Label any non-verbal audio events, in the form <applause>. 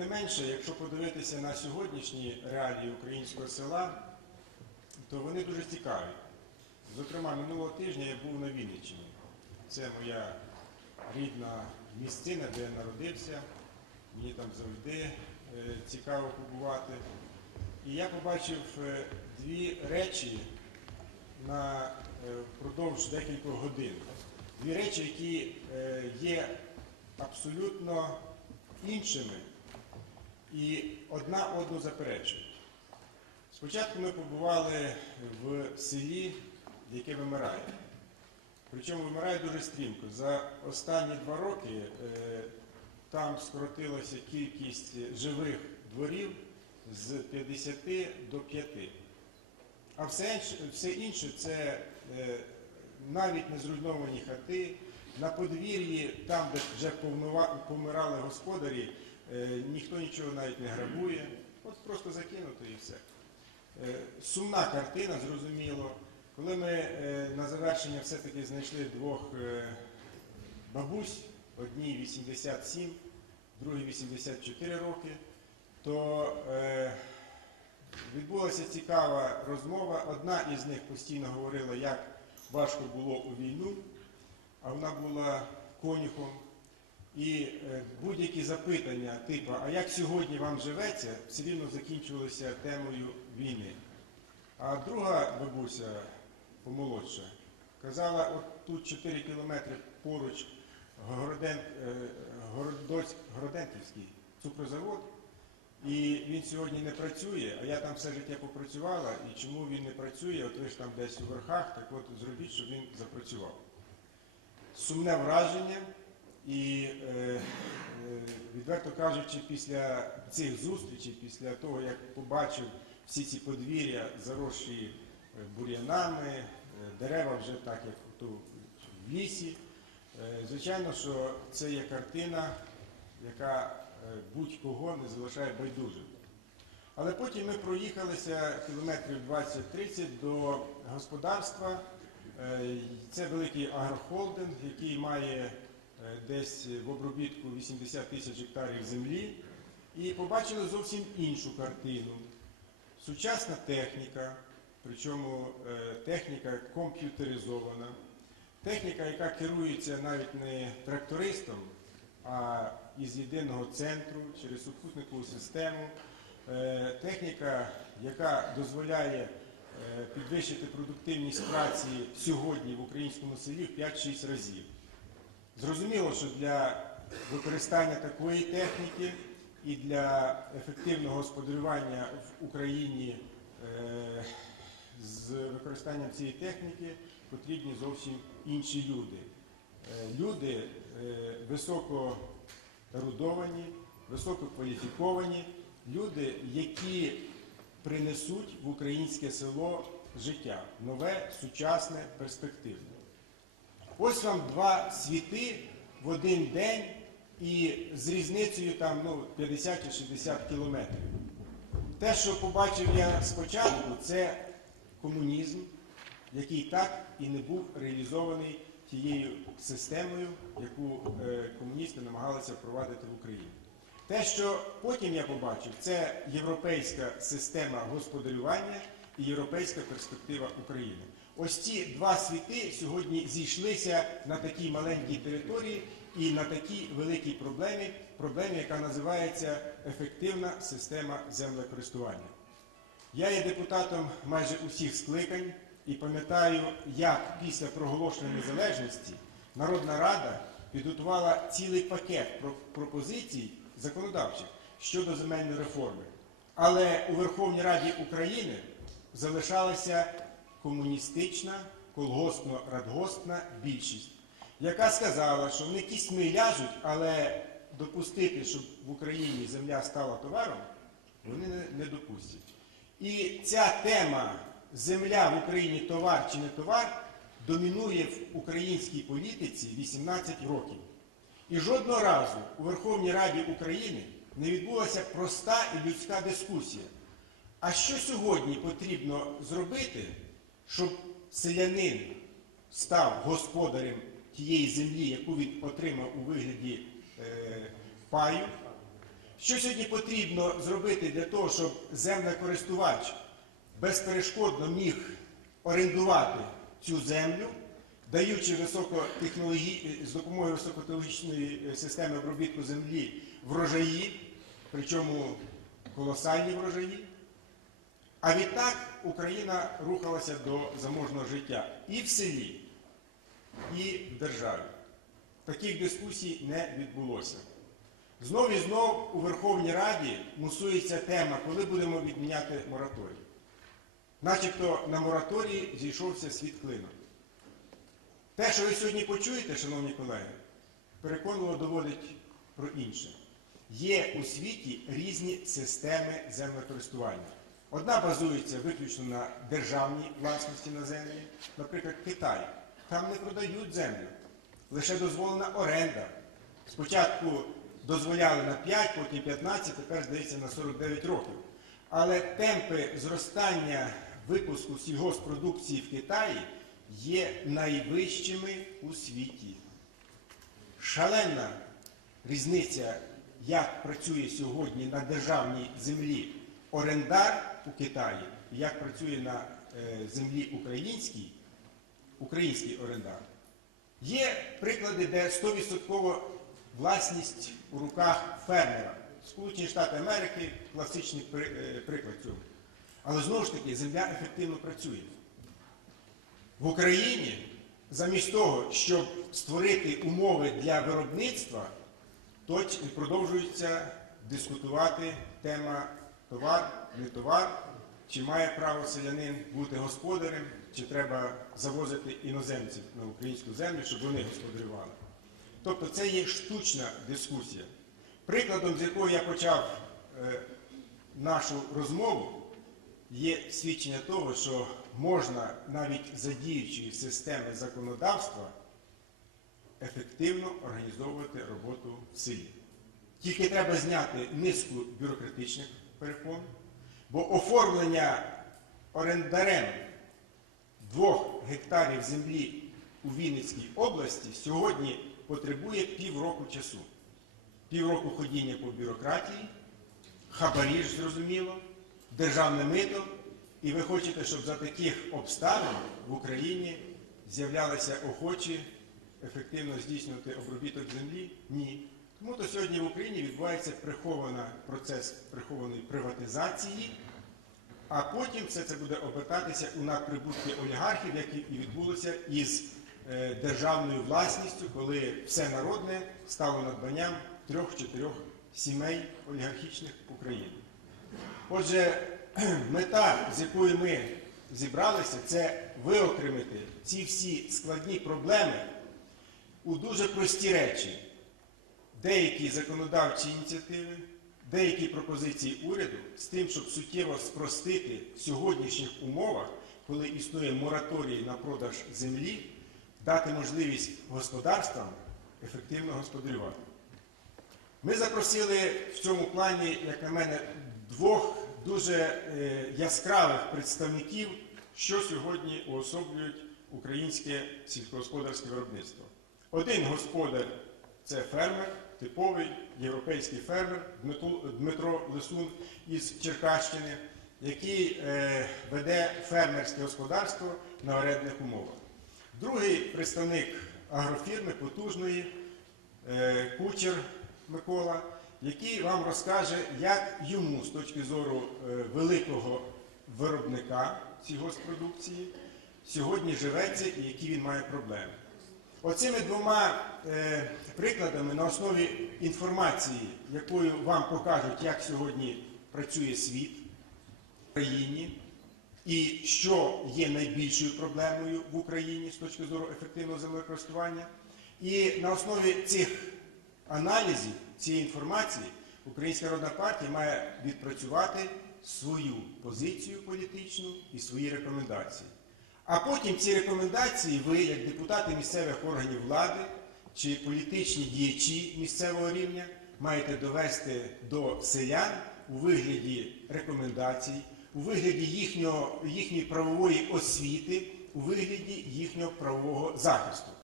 не менше, якщо подивитися на сьогоднішні реалії українського села, то вони дуже цікаві. Зокрема, минулого тижня я був на Вінниччині. Це моя рідна місцина, де я народився. Мені там завжди е, цікаво побувати. І я побачив е, дві речі на е, впродовж декількох годин. Дві речі, які є абсолютно іншими і одна одну заперечує. Спочатку ми побували в селі, яке вимирає. Причому вимирає дуже стрімко. За останні два роки е, там скоротилася кількість живих дворів з 50 до 5. А все інше, це е, навіть не зруйновані хати. На подвір'ї, там, де вже помирали господарі, ніхто нічого навіть не грабує. От просто закинуто і все. Е, Сумна картина, зрозуміло. Коли ми е, на завершення все-таки знайшли двох е, бабусь, одній 87, другій 84 роки, то е, відбулася цікава розмова. Одна із них постійно говорила, як важко було у війну, а вона була конюхом. І е, будь-які запитання, типу, а як сьогодні вам живеться, все рівно закінчувалися темою війни. А друга бабуся, помолодша, казала, от тут 4 кілометри поруч Городен, е, Городоць- Городенківський цукрозавод, і він сьогодні не працює, а я там все життя попрацювала, і чому він не працює, от ви ж там десь у верхах, так от зробіть, щоб він запрацював. Сумне враження, і е, е, відверто кажучи, після цих зустрічей, після того, як побачив всі ці подвір'я, заросші е, бур'янами, дерева вже так, як то в лісі, звичайно, що це є картина, яка будь-кого не залишає байдужим. Але потім ми проїхалися кілометрів 20-30 до господарства. Це великий агрохолдинг, який має десь в обробітку 80 тисяч гектарів землі. І побачили зовсім іншу картину. Сучасна техніка, причому е, техніка комп'ютеризована, техніка, яка керується навіть не трактористом, а із єдиного центру через супутникову систему. Е, Техніка, яка дозволяє е, підвищити продуктивність праці сьогодні в українському селі в 5-6 разів. Зрозуміло, що для використання такої техніки і для ефективного господарювання в Україні е, з використанням цієї техніки потрібні зовсім інші люди. Е, Люди е, високо ерудовані, висококваліфіковані, люди, які принесуть в українське село життя нове, сучасне, перспективне. Ось вам два світи в один день і з різницею там ну, 50 чи 60 кілометрів. Те, що побачив я спочатку, це комунізм, який так і не був реалізований тією системою, яку е, комуністи намагалися впровадити в Україні. Те, що потім я побачив, це європейська система господарювання і європейська перспектива України. Ось ці два світи сьогодні зійшлися на такій маленькій території і на такій великій проблемі, проблемі, яка називається ефективна система землекористування. Я є депутатом майже усіх скликань і пам'ятаю, як після проголошення незалежності Народна Рада підготувала цілий пакет пропозицій законодавчих щодо земельної реформи. Але у Верховній Раді України залишалася комуністична колгоспно-радгоспна більшість, яка сказала, що вони кісьми ляжуть, але допустити, щоб в Україні земля стала товаром, вони не, допустять. І ця тема земля в Україні товар чи не товар домінує в українській політиці 18 років. І жодного разу у Верховній Раді України не відбулася проста і людська дискусія. А що сьогодні потрібно зробити, щоб селянин став господарем тієї землі, яку він отримав у вигляді е, паю? Що сьогодні потрібно зробити для того, щоб землекористувач безперешкодно міг орендувати цю землю, даючи з допомогою високотехнологічної е, системи обробітку землі врожаї, причому колосальні врожаї. А відтак Україна рухалася до заможного життя і в селі, і в державі. Таких дискусій не відбулося. Знов і знов у Верховній Раді мусується тема, коли будемо відміняти мораторій. Начебто на мораторії зійшовся світ клину. Те, що ви сьогодні почуєте, шановні колеги, переконливо доводить про інше. Є у світі різні системи землекористування. Одна базується виключно на державній власності на землі, наприклад, Китай. Там не продають землю, лише дозволена оренда. Спочатку дозволяли на 5, потім 15, тепер здається на 49 років. Але темпи зростання випуску сільгоспродукції в Китаї є найвищими у світі. Шалена різниця, як працює сьогодні на державній землі орендар у Китаї, як працює на е, землі українській, український орендар. Є приклади, де 100% власність у руках фермера. Сполучені Штати Америки класичний е, приклад цього. Але знову ж таки земля ефективно працює. В Україні замість того, щоб створити умови для виробництва, продовжується дискутувати тема товар, не товар, чи має право селянин бути господарем, чи треба завозити іноземців на українську землю, щоб вони господарювали. Тобто це є штучна дискусія. Прикладом, з якого я почав е, нашу розмову, є свідчення того, що можна навіть задіючи системи законодавства ефективно організовувати роботу в селі. Тільки треба зняти низку бюрократичних перепон, бо оформлення орендарем двох гектарів землі у Вінницькій області сьогодні потребує півроку часу. Півроку ходіння по бюрократії, хабарі ж зрозуміло, державне мито, і ви хочете, щоб за таких обставин в Україні з'являлися охочі ефективно здійснювати обробіток землі? Ні. Тому то сьогодні в Україні відбувається прихована процес прихованої приватизації, а потім все це буде обертатися у надприбутки олігархів, як і відбулося із е, державною власністю, коли все народне стало надбанням трьох-чотирьох сімей олігархічних України. Отже, <clears throat> мета, з якою ми зібралися, це виокремити ці всі складні проблеми у дуже прості речі. Деякі законодавчі ініціативи, деякі пропозиції уряду з тим, щоб суттєво спростити в сьогоднішніх умовах, коли існує мораторій на продаж землі, дати можливість господарствам ефективно господарювати. Ми запросили в цьому плані, як на мене, двох дуже е, яскравих представників, що сьогодні уособлюють українське сільськогосподарське виробництво. Один господар це фермер, типовий європейський фермер Дмитро, Лисун із Черкащини, який е, веде фермерське господарство на орендних умовах. Другий представник агрофірми потужної е, кучер Микола, який вам розкаже, як йому з точки зору е, великого виробника сільгоспродукції сьогодні живеться і які він має проблеми. Оцими двома е, прикладами на основі інформації, якою вам покажуть, як сьогодні працює світ в країні, і що є найбільшою проблемою в Україні з точки зору ефективного землекористування. І на основі цих аналізів, цієї інформації, Українська Народна партія має відпрацювати свою позицію політичну і свої рекомендації. А потім ці рекомендації ви, як депутати місцевих органів влади чи політичні діячі місцевого рівня, маєте довести до селян у вигляді рекомендацій, у вигляді їхньої правової освіти, у вигляді їхнього правового захисту.